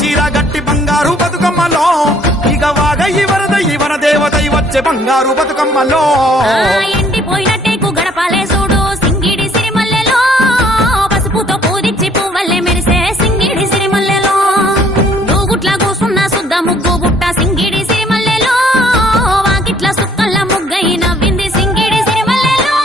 చీర గట్టి బంగారు బతుకమ్మలో ఇక వాగ ఇవన దేవతై వచ్చే బంగారు బతుకమ్మలో ఎండిపోయినట్టేకు గడపాలే చూడు సింగిడి సిరిమల్లెలో పసుపుతో పూరిచ్చి పువ్వల్లే మెరిసే సింగిడి సిరిమల్లెలో దూగుట్ల కూసున్న సుద్ద ముగ్గు బుట్ట సింగిడి సిరిమల్లెలో వాకిట్ల సుక్కల్ల ముగ్గై నవ్వింది సింగిడి సిరిమల్లెలో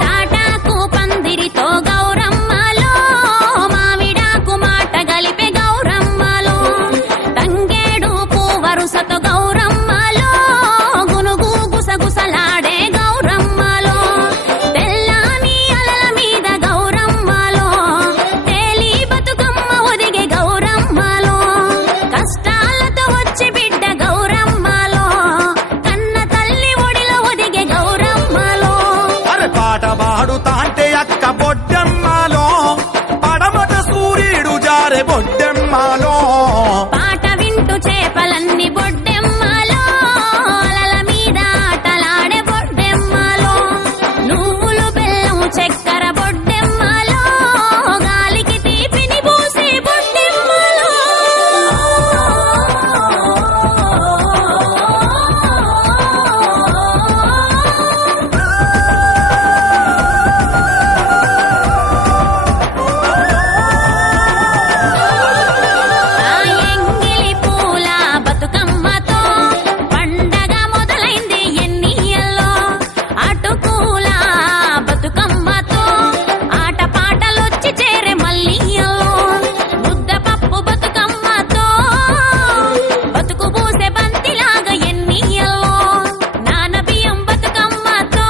తాటాకు పందిరితో గౌరమ్మలో మామిడాకు మాట గలిపే గౌరమ్మలో తంగేడు పూవరుసతో గౌరమ్మలో గునుగు గుసగుసలాడే గౌరమ్మలో తెల్లాని అలల మీద గౌరమ్మలో తేలి బతుకమ్మ ఒదిగే గౌరమ్మలో కష్టాలతో వచ్చి బిడ్డ గౌరమ్మలో కన్న తల్లి ఒడిలో ఒదిగే గౌరమ్మలో అరే పాట పాడుతా అంటే అక్క బొడ్డెమ్మలో పడమట సూర్యుడు జారే బొడ్డెమ్మలో పాట వింటూ చేపలన్నీ బొడ్డెమ్మలో అలల మీద ఆటలాడే బొడ్డెమ్మలో నువ్వులు బెల్లం చక్కెర బొడ్డెమ్మలో గాలికి తీపిని పూసి బొడ్డెమ్మలో ఎంగిలి పూల బతుకమ్మతో పండగ మొదలైంది ఎన్నియల్లో అటుకూల బతుకమ్మతో ఆట పాటలొచ్చి చేరే మల్లియల్లో ముద్దపప్పు బతుకమ్మతో బతుకు పూసే బంతిలాగా ఎన్నియల్లో నానబియ్యం బతుకమ్మతో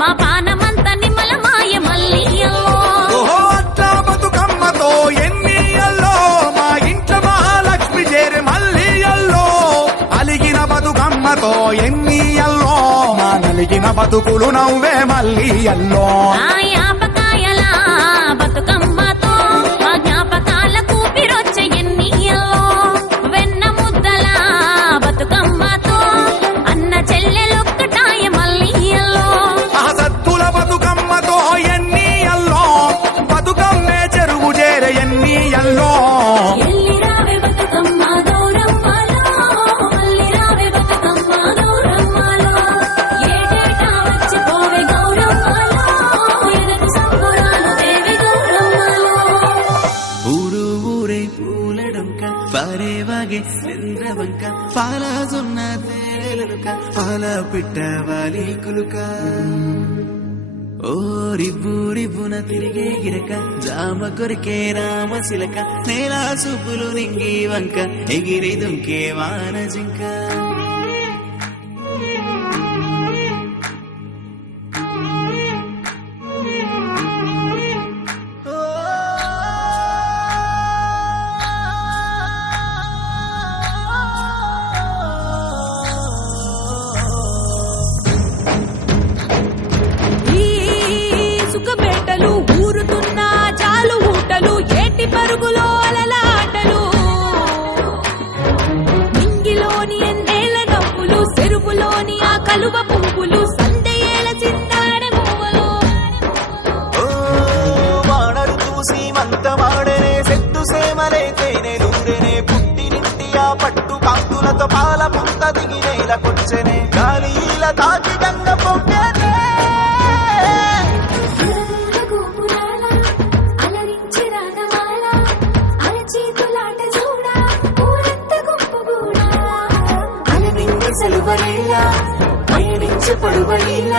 మా పానమంత నిమ్మల మాయ మల్లియల్లో ఓహో అట్లా బతుకమ్మతో ఎన్నియల్లో మా ఇంట్లో మహాలక్ష్మి చేరి మల్లియల్లో అలిగిన బతుకమ్మతో ఎన్నియల్లో మా నలిగిన బతుకులు నవ్వే మల్లియల్లో ఆయాపకాయల బతుకమ్మతో మా జ్ఞాపకాల కూపిరొచ్చే ఎన్నియల్లో వెన్న ముద్దల బతుకమ్మతో అన్న చెల్లెలొక్కటాయ మల్లియల్లో ఆ సత్తుల బతుకమ్మతో ఎన్నియల్లో బతుకమ్మే చెరువు చేరే ఎన్నియల్లో ఎల్లిరావే బతుకమ్మ గౌరమ్మలో మల్లిరావే బతుకమ్మ గౌరమ్మలో ఏటేటా వచ్చిపోవే గౌరమ్మలో ఎనకు సంబురాలు దేవి గౌరమ్మలో ఊరు ఊరే పూలడొంక పారేవాగే చంద్రవంక పాలాజొన్న తేలెలుక పాల పిట్ట వాలి కులుక ఓ రివ్వు రివ్వున తిరిగే గిరక జామ కొరికే రామశిలక నేలా సూపులు నింగి వంక ఎగిరి దుంకే వాన జింక ఈ సుఖబెట్టలు ఊరుతున్న చాలు ఊటలు ఏటి పరుగులో అలలాటలు నింగిలోని ఎన్నేల నవ్వులు చెరువులోని ఆ కలువ పువ్వులు సందేల చిందాడే పువ్వులు ఓ వానరు చూసి మంతమాడనే సెట్టు సేమలే తేనెలూరెనే పుట్టి నింటి ఆ పట్టు కాంతులతో పాల పుంత దిగి నేలకొచ్చెనే గాలి ఇలా తాకి గంగ పొంగనే గోపురాల అలరించి రాగమాల అరచేతులాట చూడ ఊరంత గుంపుగూడా అలనింగి సెలవలేల పయనించే పడువలీల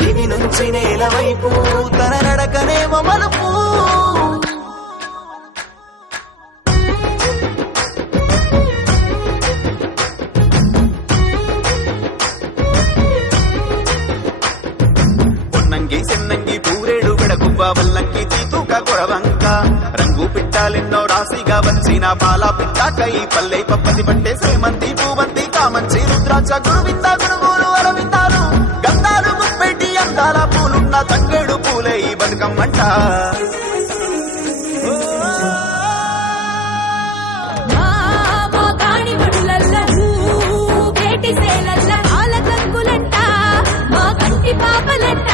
దివి నుంచి నేల వైపు తన నడకనేమో మలుపు పొన్నంగి సెన్నంగి పూరేడు విడగువ్వ వల్లంకి తీతూక కొరవంక రంగు పిట్టాలెన్నో రాశిగా వచ్చిన పాల పిట్టాకై పల్లె పప్పది పట్టే సేమంతి పూవంతి కామంచి రుద్రాక్ష గురువింద గురుగులు అరవిందాలు గంధాలు గుప్పెట్టి అందాల పూలున్న తంగేడు పూలే ఈ బతుకమ్మంట మా కాణి బడులల్ల వేటి సేలల్ల ఆల కంకులంట మా కంటి పాపలంట